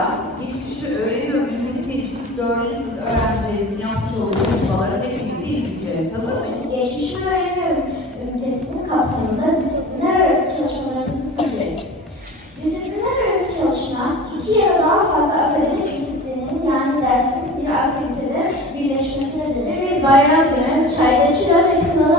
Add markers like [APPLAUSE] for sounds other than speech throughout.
da geçmişi öğreniyor cümlesi teşvik dördüncü öğrencilerimizin yapmış olduğu çalışmaları hep birlikte izleyeceğiz. Hazır mıyız? Geçmişimi öğreniyorum ünitesinin kapsamında disiplinler arası çalışmalarımızı sürdürüyoruz. Disiplinler arası çalışma, iki ya da daha fazla akademik disiplinin yani dersin bir aktivitede birleşmesi nedeniyle bir bayram günü çayda çıra ve kınalı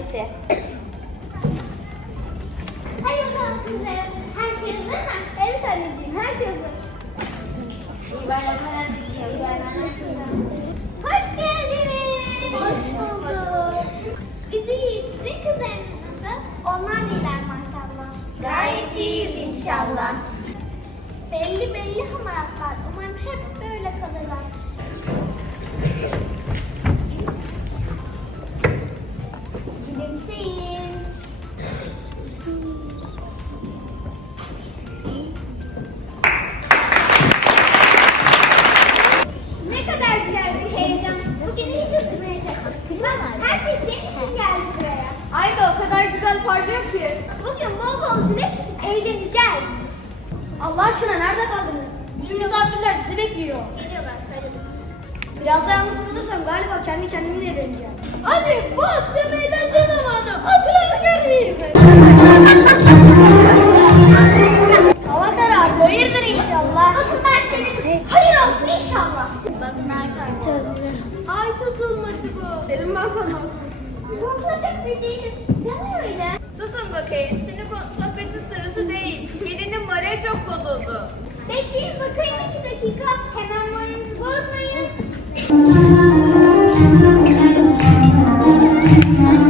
öncesi. Hayır kızlarım. Her şey hazır mı? Evet anneciğim her şey hazır. İyi bayramlar bayramlar Hoş geldiniz. Hoş bulduk. Bizi iyi. Sizin kızlarınız nasıl? Onlar iyiler maşallah. Gayet iyiyiz inşallah. Belli belli hamaratlar. Umarım hep böyle kalırlar. Ki. Bugün bol bol güneş eğleneceğiz. Allah aşkına nerede kaldınız? Bütün misafirler sizi bekliyor. Geliyorlar söyledim. Biraz da yalnız kalırsam galiba kendi kendimle eğleneceğim. Hadi bu akşam eğlence zamanı. Oturalım görmeyeyim. Hava karardı. Hayırdır inşallah. Bakın ben senin. Hayır olsun inşallah. Bakın arkadaşlar. Ay tutulması bu. Dedim ben sana. Korkulacak bir değil. Ne öyle? Susun bakayım. Şimdi sohbetin sırası değil. Gelinin morali çok bozuldu. Bekleyin bakayım iki dakika. Hemen moralinizi bozmayın. [LAUGHS]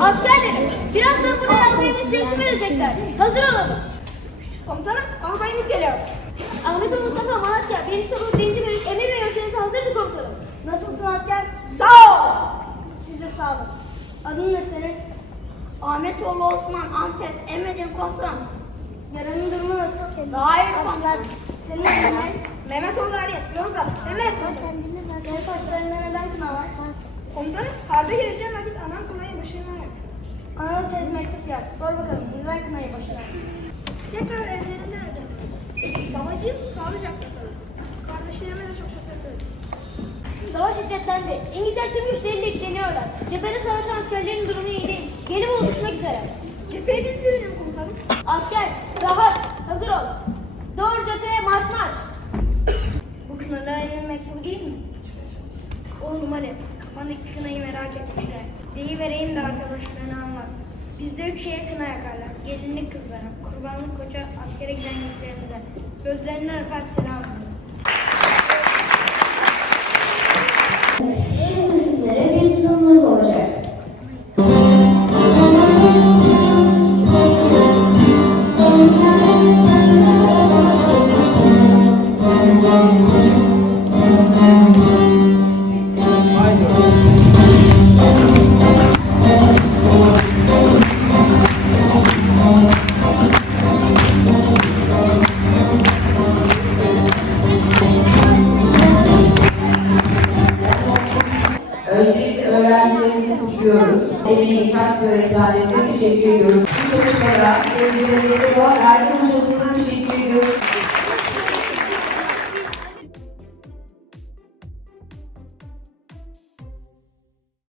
Askerlerim, birazdan buraya albayımız teslim edecekler. Hazır olalım. Komutanım, albayımız geliyor. Ahmet Ulu Mustafa Malatya, birinci tabur birinci bölük emir ve yönetmeniz hazırdı komutanım. Nasılsın asker? Sağ ol. Siz de sağ olun. Adın ne senin? Ahmetoğlu Osman Antep Emredim komutanım. Yaranın durumu nasıl? Hayır komutanım. Senin ne? Mehmet oğlu Ali. Yolda. Mehmet. Senin saçlarında neden kına var? Komutanım, harbe gireceğim vakit anam kınayı başına yaptı. Anadolu tez mektup yaz. Sor bakalım neden kınayı başına Tekrar evlerinde ödedim. Babacığım sağlıcakla kalırsın. Kardeşlerime de çok ederim. Savaş şiddetlendi. İngilizler tüm güçleriyle yükleniyorlar. Cephede savaşan askerlerin durumu iyi değil. Gelip oluşmak üzere. Cepheye biz gidelim komutanım. Asker, rahat, hazır ol. Doğru cepheye marş marş. Bu kınalı mektubu değil mi? Oğlum Ali, kafandaki kınayı merak etmişler. Deyivereyim de arkadaşlarına anlat. Bizde üç şeye kına yakarlar. Gelinlik kızlara, kurbanlık koça, askere giden yiğitlerimize. Gözlerinden öper selam verir. Öğrencilerimizi kutluyoruz. Emeği geçen öğretmenlerimize teşekkür ediyoruz. Bu çalışmalara sevgili Recep Doğan teşekkür ediyoruz.